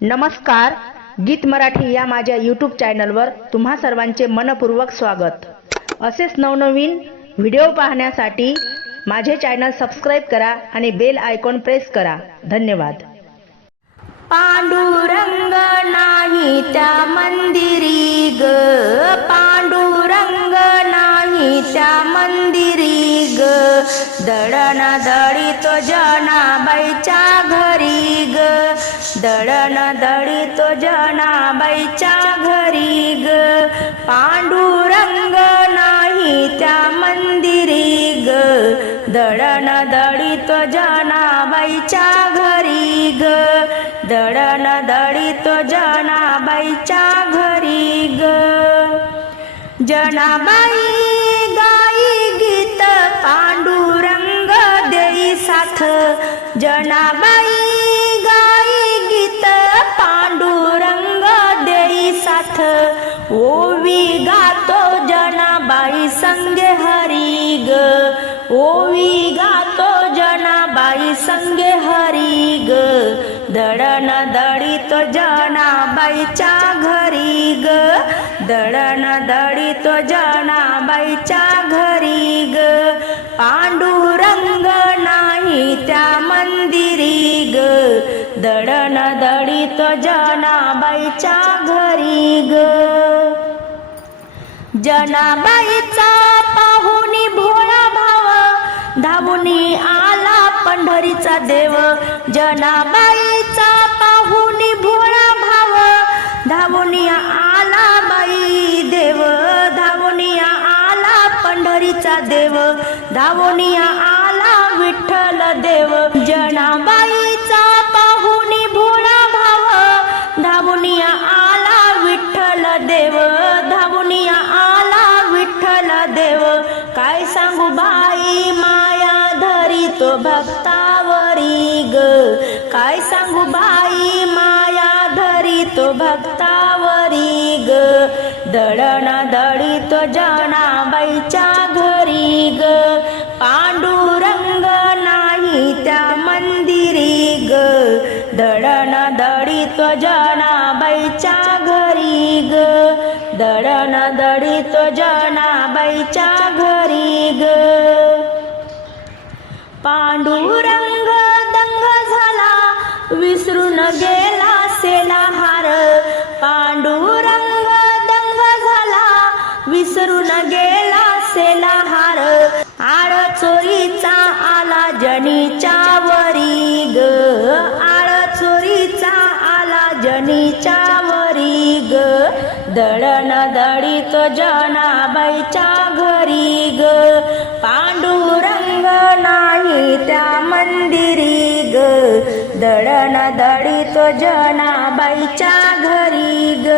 नमस्कार गीत मराठी या माझ्या यूट्यूब चॅनलवर तुम्हा सर्वांचे मनपूर्वक स्वागत. असेच नवनवीन व्हिडिओ पाहण्यासाठी माझे चॅनल सबस्क्राईब करा आणि बेल आयकॉन प्रेस करा. धन्यवाद. पांडुरंग नाही त्या मंदिरी ग. पांडुरंग नाही त्या मंदिरी ग. दळण दळी तो जनाबाईच्या घरी ग. दळण दळी तो जनाबाईच्या घरी ग. पांडुरंग नाही त्या मंदिरी ग. दळण दळी तो जनाबाईच्या घरी ग. दळण दळी तो जनाबाईच्या घरी ग. जनाबाई गाई गीत पांडुरंग देई साथ. जनाबाई ओवी गातो जनाबाई संगे हरी ग. ओवी गातो जनाबाई संगे हरी ग. दळण दळी तो जनाबाईच्या घरी ग. दळण दळी तो जनाबाईच्या घरी दळण दळी तो जनाबाईच्या घरी ग. जनाबाईचा पाहुनी भोळा भाव धावुनी आला पंढरीचा देव. जनाबाईचा पाहुनी भोळा भाव धावुनी आला बाई देव. धावुनी आला पंढरीचा देव धावुनी आला विठ्ठल देव. ज धावनिया आला विठ्ठल देव धावनिया आला विठ्ठल देव. काय सांगू बाई माया धरी तो भक्तावरी ग. काय सांगू बाई माया धरी तो भक्तावरी ग. दळण दळी तो जनाबाईच्या घरी ग. दळी तो जनाबाईच्या घरी ग. दळण दळी तो जनाबाईच्या घरी ग. पांडुरंग दंग झाला विसरून गेला आला वरी ग. दळण दळीत जनाबाईच्या घरी ग. पांडुरंग नाही त्या मंदिरी ग. दळण दळीत तो जनाबाईच्या घरी ग.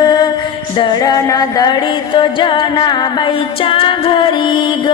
दळण दळीत तो जनाबाईच्या घरी ग.